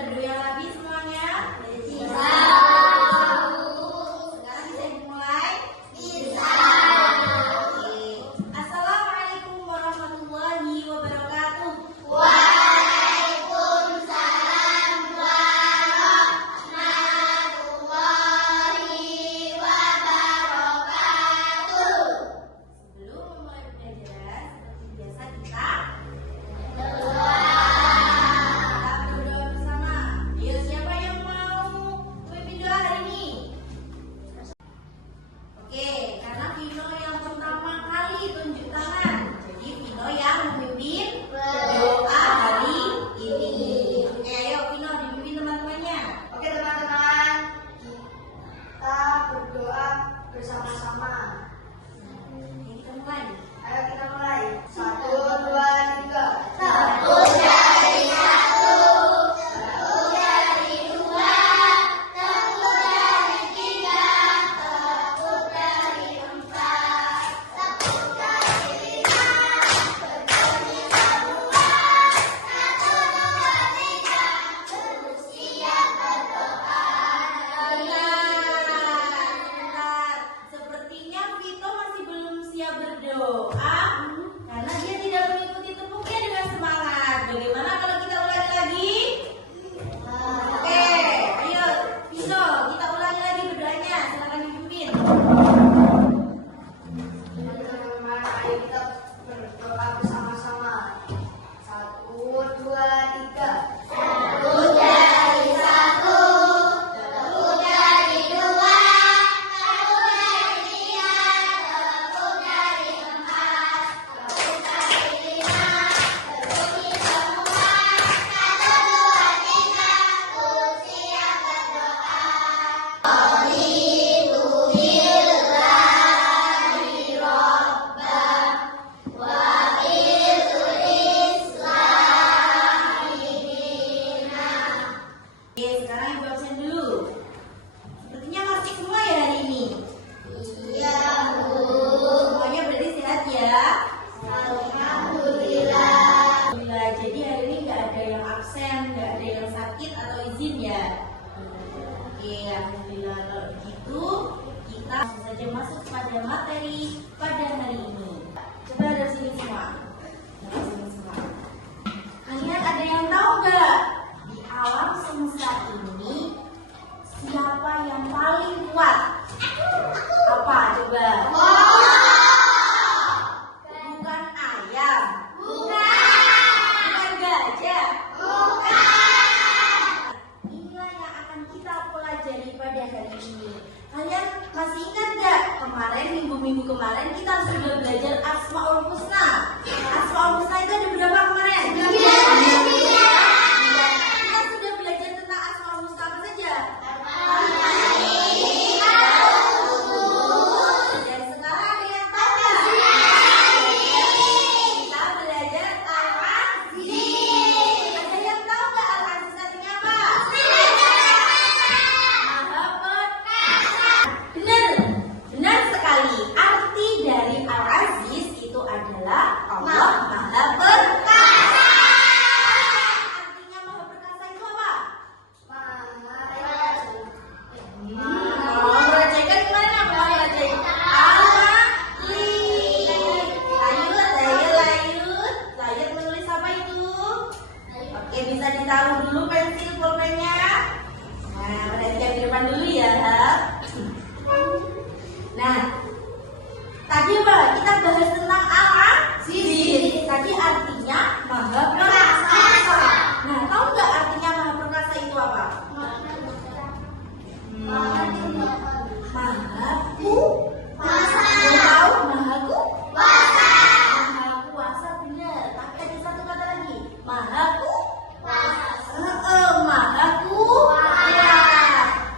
Berdua lagi semuanya? Bisa. Sekarang bisa dimulai? Bisa. Oke. Assalamualaikum warahmatullahi wabarakatuh. Waalaikumsalam warahmatullahi wabarakatuh. Sebelum memulai pembelajaran, seperti biasa kita berdoa bersama. Ayo, siapa yang mau memimpin doa hari ini? Oke, karena Vino yang pertama kali tunjuk tangan, jadi Vino yang memimpin doa hari ini. Oke, ayo Vino dipimpin teman-temannya. Oke teman-teman, kita berdoa bersama-sama. Oke, kita mulai. Ayo kita mulai. 1, 2, 3. Satu dari satu, satu dari dua, satu dari tiga, satu dari empat, satu dari lima, berbunyi semua, 1, 2, 3, terus siap berdoa. Bentar. Sepertinya Vito masih belum siap berdoa karena dia tidak mengikuti tepuknya dengan semangat. Bagaimana kalau kita ulangi lagi? Oke, ayo Vito, kita ulangi lagi berdoanya. Silakan dipimpin. Teman-teman, ayo kita berdoa bersama-sama. 1, 2, 3. Satu dari satu, satu dari dua, satu dari tiga, satu dari empat, satu dari lima, berbunyi semua, 1, 2, 3, terus siap berdoa. Oke, sekarang ibu absen dulu. Sepertinya masih semua ya hari ini. Iya, Bu. Semuanya berarti sehat ya. Alhamdulillah. Alhamdulillah. Jadi hari ini nggak ada yang absen, nggak ada yang sakit atau izin ya. Oke, alhamdulillah. Kalau begitu kita langsung saja masuk pada materi pada hari ini. Coba dari sini semua. Dari sini semua. Kalian ada yang tahu nggak di alam semesta ini siapa yang paling kuat? Apa coba? Bukan ayam. Bukan gajah. Inilah yang akan kita pelajari pada hari ini. Kalian masih ingat nggak kemarin minggu-minggu kemarin kita sudah belajar Asmaul Husna. Asmaul Husna itu ada berapa kemarin? Kita sudah belajar tentang Asmaul Husna apa saja? Dan sekarang ada yang tahu nggak? Kita belajar Al-Aziz. Ada yang tahu nggak Al-Aziz artinya apa? Maha perkasa. Benar sekali. Arti dari Al-Aziz itu adalah Allah Maha Perkasa. Artinya Maha Perkasa itu apa? Kalau merajakan gimana? Kalau merajakan Layut menulis apa itu? Oke, bisa ditaruh dulu pensil pulpennya. Nah, perhatikan di depan dulu ya. Nah, tadi apa? Kita bahas tentang Al-Aziz. Tadi artinya Maha Perkasa. Nah, tahu nggak artinya Maha Perkasa itu apa? Maha kuasa. Tahu Maha kuasa. Maha kuasa benar. Tapi ada satu kata lagi. Maha kuasa. Maha kuasa.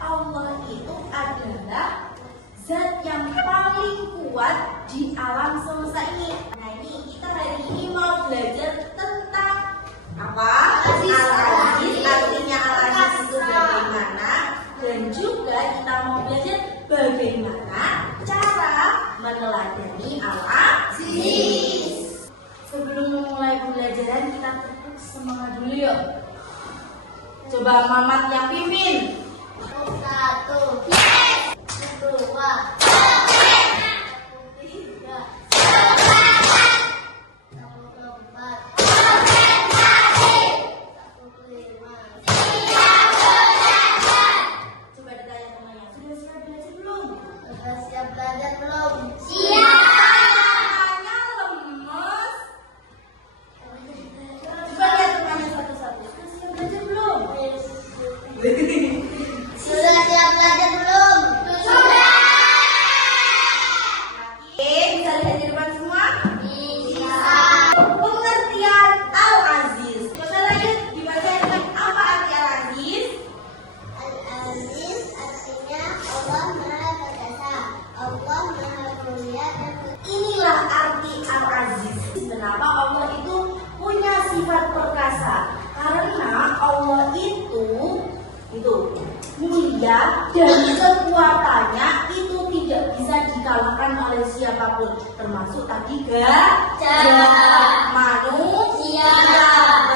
Allah itu adalah zat yang paling kuat di alam semesta ini. Nah, ini kita hari ini mau belajar tentang apa? Al-Aziz. Artinya Al-Aziz itu bagaimana? Dan juga kita mau belajar bagaimana cara meneladani Al-Aziz. Sebelum memulai pembelajaran kita tepuk semangat dulu yuk. Coba Mamat yang pimpin. 1, 2, 4, 5, 6, 7, 8, 9, 10. Coba ditanya temannya, sudah siap belajar belum? Siap. Tanya lemes. Coba lihat temannya satu-satu. Sudah siap belajar belum? Sudah siap belajar belum? Sudah. Bisa lihat di depan semua? Bisa. Pengertian Al-Aziz. Coba lanjut dibaca dengan apa arti Al-Aziz? Al-Aziz artinya Allah Maha Perkasa, Allah Maha Mulia dan Inilah arti Al-Aziz. Kenapa Allah itu punya sifat perkasa? Karena Allah itu mulia dan kekuatannya itu tidak bisa dikalahkan oleh siapapun, termasuk tadi manusia.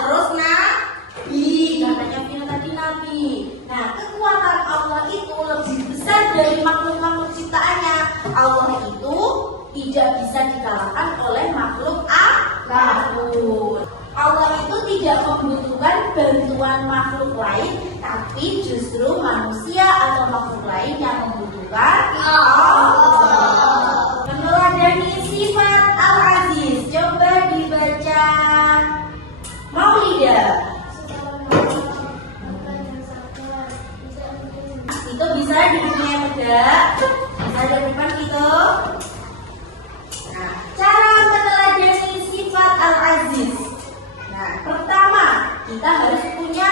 Terus nabi, katanya Vina tadi nabi. Nah, kekuatan Allah itu lebih besar dari makhluk-makhluk ciptaannya. Allah itu tidak bisa dikalahkan oleh makhluk apapun. Allah itu tidak membutuhkan bantuan makhluk lain, tapi justru manusia atau makhluk lain yang membutuhkan Allah. Meneladani sifat Al-Aziz, coba dibaca Maulidah. Itu bisa duduknya yang tegak, bisa di depan itu. Nah, cara meneladani sifat Al-Aziz. Nah, pertama kita harus punya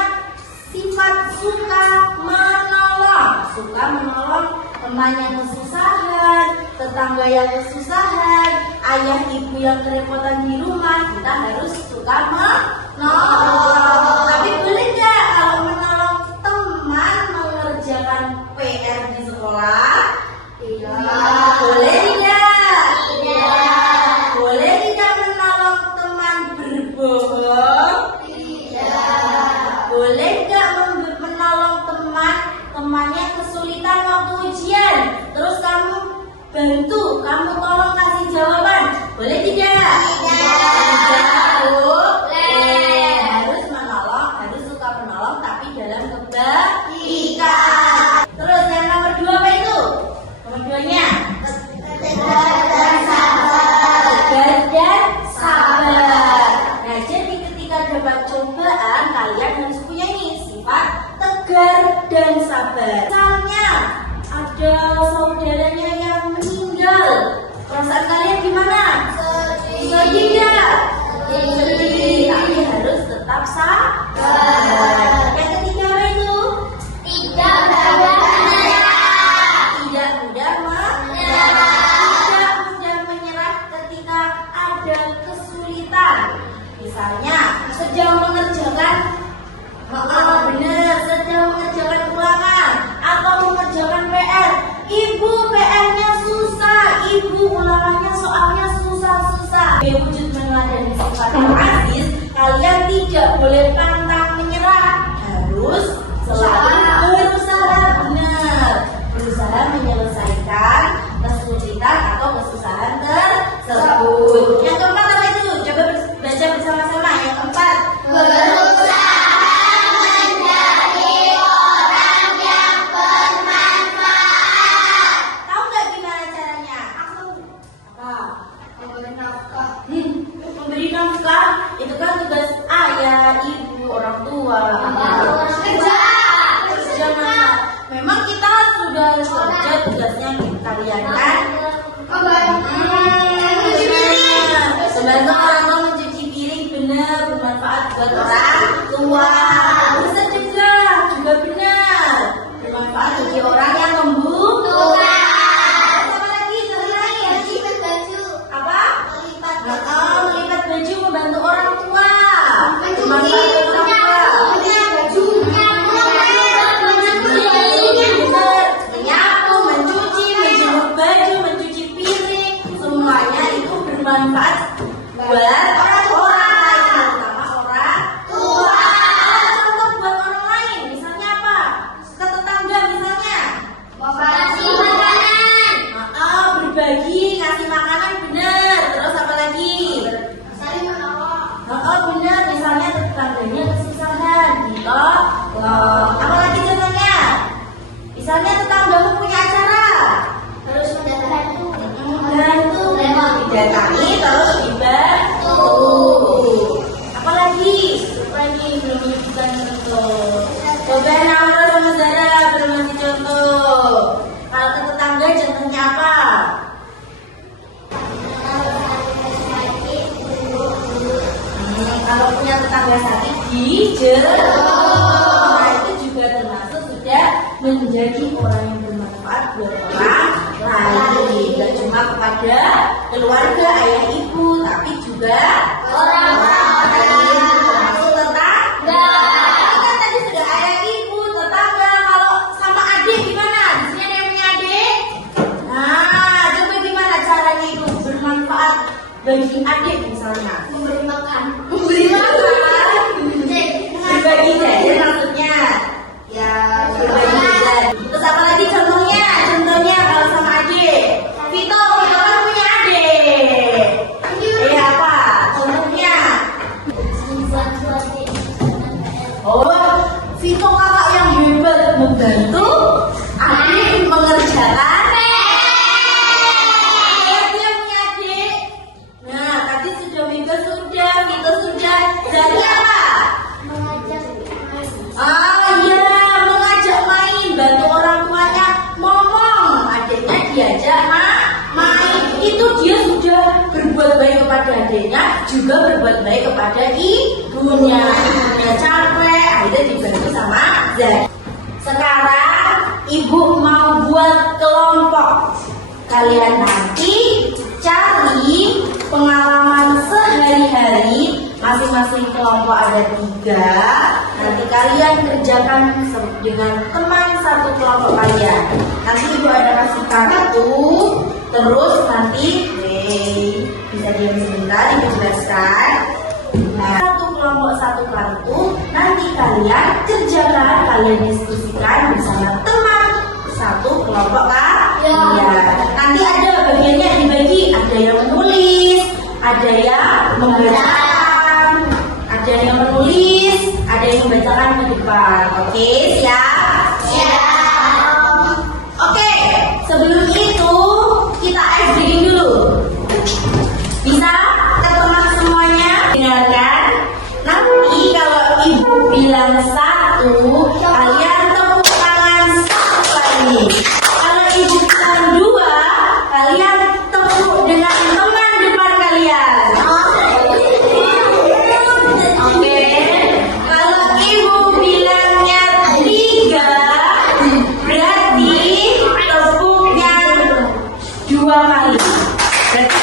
sifat suka menolong. Suka menolong teman yang kesusahan, tetangga yang kesusahan, ayah ibu yang kerepotan di rumah. Kita harus suka menolong. Tapi boleh nggak kalau menolong teman mengerjakan PR di sekolah? Tidak. Boleh tidak? Tidak. Boleh tidak menolong teman berbohong? Tidak. Boleh nggak menolong temannya kesulitan waktu ujian? Terus kamu bantu, kamu tolong kasih jawaban. Boleh tidak? Tidak. Boleh. Harus menolong, harus suka menolong, tapi dalam kebaikan. Terus yang nomor 2 apa itu? Nomor 2-nya? Tegar dan sabar. Tegar dan sabar. Nah, jadi ketika dapat cobaan, kalian harus punya nih sifat tegar dan sabar. Misalnya ada saudaranya yang meninggal, perasaan kalian gimana? Sedih ya? Sedih, tapi harus tetap sabar. Yang ketiga apa itu? Tidak mudah menyerah. Tidak mudah menyerah ketika ada kesulitan. Misalnya sedang mengerjakan sedang mengerjakan ulangan atau mengerjakan PR. Ibu PR-nya susah, ibu ulangannya soalnya susah-susah. Wujud meneladani sifat Al-Aziz, kalian tidak boleh pantang menyerah. Harus selalu berusaha benar, berusaha menyelesaikan kesulitan atau kesusahan tersebut. Yang keempat apa itu? Coba baca bersama-sama. Yang keempat, Berusaha menjadi orang yang bermanfaat. tahu nggak gimana caranya? Apa? Memberi nafkah. Memberi nafkah itu kan tugas ayah, ibu, orang tua. Kerja. Memang kita sudah kerja, tugasnya kalian kan? Membantu orang tua mencuci piring, benar, bermanfaat buat orang tua. Bersedekah juga benar, bermanfaat bagi orang yang membutuhkan. Apa lagi? Melipat baju. Apa? Melipat baju. Melipat baju, membantu orang tua. Mencuci. Bermanfaat bagi orang tua. Menyapu, mencuci, menjemur baju, mencuci piring, semuanya itu bermanfaat buat orang lain, terutama orang tua. Contoh buat orang lain, Misalnya tetanggamu punya acara, Terus membantu. membantu, didatangi terus dibantu. Apalagi belum menyebutkan contoh. Coba Naura sama Zara belum ngasih contoh. Kalau ke tetangga contohnya apa? Kalau punya tetangga sakit dijemput. Nah, itu juga termasuk sudah menjadi orang yang bermanfaat buat orang lain. Tidak cuma kepada keluarga, ayah ibu, tapi juga orang lain, termasuk tetangga. Kan tadi sudah ayah ibu, tetangga. Kalau sama adik gimana? Di sini ada yang punya adik? Nah, coba gimana caranya itu bermanfaat bagi adik misalnya? Memberi makan. Memberi makan, berbagi jajan maksudnya. Ya, berbagi jajan. Terus apa lagi contohnya? Contohnya kalau sama adik. Vito kan punya adik. Iya apa? Contohnya? Oh, Vito kakak yang hebat membantu adik mengerjakan. Dia punya adik. Nah, tadi sudah Mega sudah, Vito sudah. Jadi apa? Iya, mengajak main, bantu orang tuanya ngomong, adiknya diajak main. Itu dia sudah berbuat baik kepada adiknya, juga berbuat baik kepada ibunya. Ibunya capek, akhirnya dibantu sama Zak. Sekarang ibu mau buat kelompok. Kalian nanti cari pengalaman sehari-hari, masing-masing kelompok ada 3. Nanti kalian kerjakan dengan teman satu kelompok kalian. Nanti ibu ada kasih kartu, terus nanti bisa diam sebentar, ibu jelaskan. Nah, satu kelompok satu kartu, nanti kalian kerjakan, kalian diskusikan bersama teman satu kelompok kalian. Nanti ada bagiannya dibagi, ada yang menulis, ada yang membacakan, ada yang menulis, ada yang membacakan di depan. Oke, siap? Siap. Oke, sebelum itu kita ice breaking dulu. Bisa teman semuanya dengarkan. Nanti kalau ibu bilang 1, kalian tepuk tangan 1 lagi. Kalau ibu bilang 2, kalian tepuk dengan teman depan kalian. Oke. Kalau ibu bilangnya 3, berarti tepuknya 2 kali. Berarti